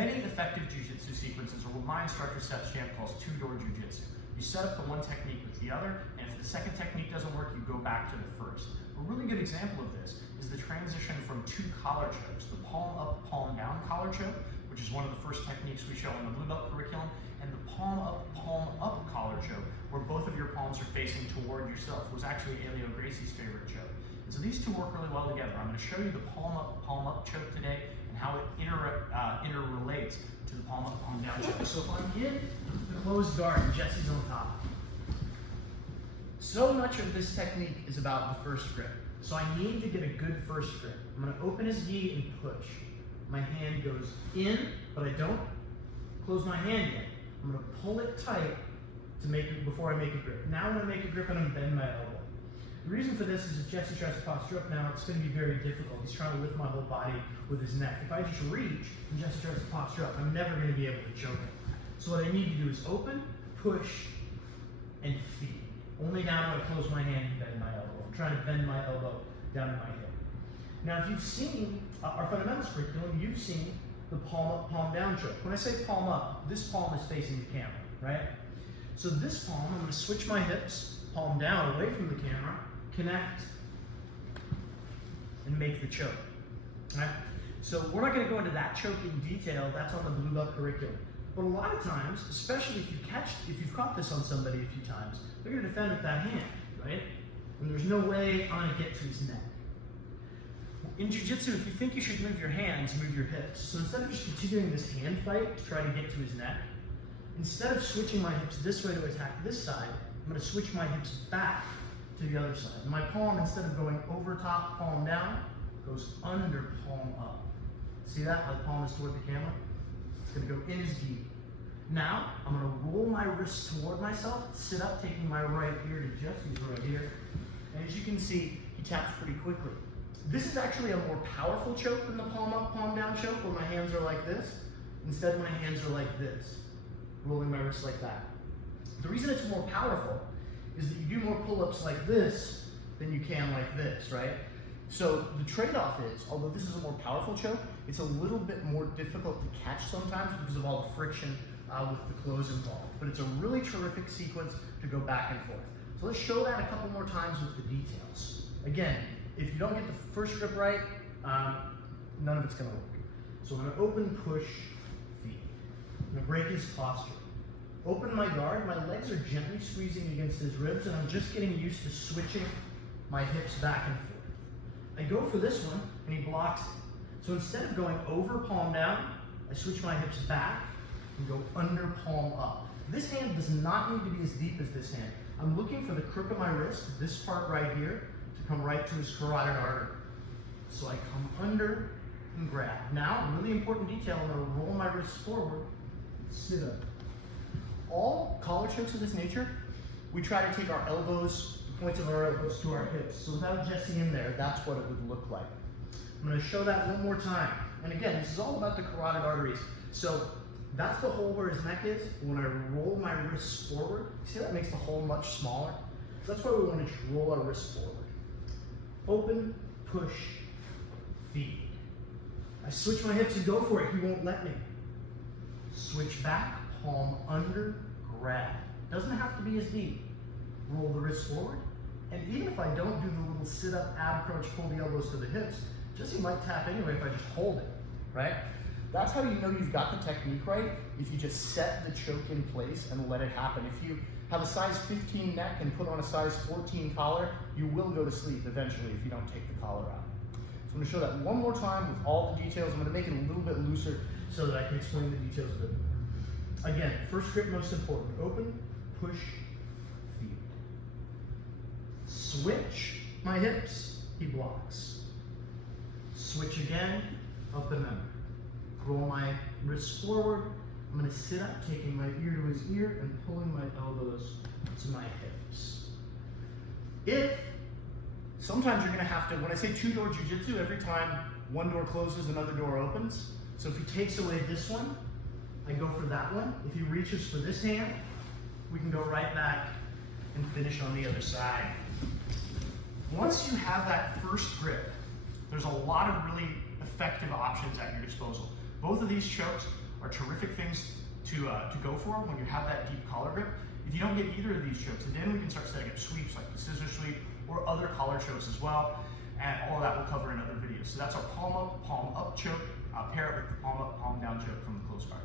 many effective jiu-jitsu sequences are what my instructor Seth Champ calls two-door jiu-jitsu. You set up the one technique with the other, and if the second technique doesn't work, you go back to the first. A really good example of this is the transition from two collar chokes, the palm up, palm down collar choke, which is one of the first techniques we show in the blue belt curriculum, and the palm up collar choke, where both of your palms are facing toward yourself. It was actually Elio Gracie's favorite choke. And so these two work really well together. I'm going to show you the palm up choke today and how it interrelates to the palm up, palm down choke. So if I'm in the closed guard and Jesse's on top, so much of this technique is about the first grip. So I need to get a good first grip. I'm going to open his gi and push. My hand goes in, but I don't close my hand yet. I'm going to pull it tight to make it before I make a grip. Now I'm going to make a grip and I'm going to bend my elbow. The reason for this is if Jesse tries to posture up now, it's going to be very difficult. He's trying to lift my whole body with his neck. If I just reach and Jesse tries to posture up, I'm never going to be able to choke him. So what I need to do is open, push, and feed. Only now do I close my hand and bend my elbow. I'm trying to bend my elbow down to my hip. Now if you've seen our fundamentals curriculum, you've seen the palm up, palm down choke. When I say palm up, this palm is facing the camera, right? So this palm, I'm going to switch my hips, palm down away from the camera, connect, and make the choke. Right? So we're not going to go into that choke in detail. That's on the blue belt curriculum. But a lot of times, especially if you've caught this on somebody a few times, they're going to defend with that hand, right? And there's no way I'm going to get to his neck. In jiu-jitsu, if you think you should move your hands, move your hips. So instead of just continuing this hand fight to try to get to his neck, instead of switching my hips this way to attack this side, I'm going to switch my hips back to the other side. And my palm, instead of going over top, palm down, goes under, palm up. See that? My palm is toward the camera. It's going to go in his gi. Now, I'm going to roll my wrists toward myself, sit up, taking my right ear to Jesse's right here. And as you can see, he taps pretty quickly. This is actually a more powerful choke than the palm up, palm down choke, where my hands are like this. Instead, my hands are like this, rolling my wrists like that. The reason it's more powerful is that you do more pull-ups like this than you can like this, right? So the trade-off is, although this is a more powerful choke, it's a little bit more difficult to catch sometimes because of all the friction with the clothes involved. But it's a really terrific sequence to go back and forth. So let's show that a couple more times with the details. Again, if you don't get the first grip right, none of it's going to work. So I'm going to open, push, feed. I'm going to break his posture. Open my guard, my legs are gently squeezing against his ribs, and I'm just getting used to switching my hips back and forth. I go for this one, and he blocks it. So instead of going over, palm down, I switch my hips back and go under, palm up. This hand does not need to be as deep as this hand. I'm looking for the crook of my wrist, this part right here, to come right to his carotid artery. So I come under and grab. Now, a really important detail, I'm going to roll my wrists forward, sit up. All collar chokes of this nature, we try to take our elbows, the points of our elbows to our hips. So without Jesse in there, that's what it would look like. I'm going to show that one more time. And again, this is all about the carotid arteries. So that's the hole where his neck is. When I roll my wrists forward, see that makes the hole much smaller? So that's why we want to just roll our wrists forward. Open, push, feed. I switch my hips and go for it. He won't let me. Switch back, palm under, grab. Doesn't have to be as deep. Roll the wrists forward. And even if I don't do the little sit-up, ab approach, pull the elbows to the hips, Jesse might tap anyway if I just hold it, right? That's how you know you've got the technique right, if you just set the choke in place and let it happen. If you have a size 15 neck and put on a size 14 collar, you will go to sleep eventually if you don't take the collar out. So I'm going to show that one more time with all the details. I'm going to make it a little bit looser so that I can explain the details a bit more. Again, first grip most important. Open, push, feed. Switch my hips, he blocks. Switch again, up and under. Roll my wrists forward. I'm going to sit up, taking my ear to his ear and pulling my elbows to my hips. Sometimes you're going to have to, when I say two-door jiu-jitsu, every time one door closes, another door opens. So if he takes away this one, I go for that one. If he reaches for this hand, we can go right back and finish on the other side. Once you have that first grip, there's a lot of really effective options at your disposal. Both of these chokes are terrific things to go for when you have that deep collar grip. If you don't get either of these chokes, then we can start setting up sweeps like the scissor sweep or other collar chokes as well. And all of that we'll cover in other videos. So that's our palm up choke. Pair it with the palm up, palm down choke from the close guard.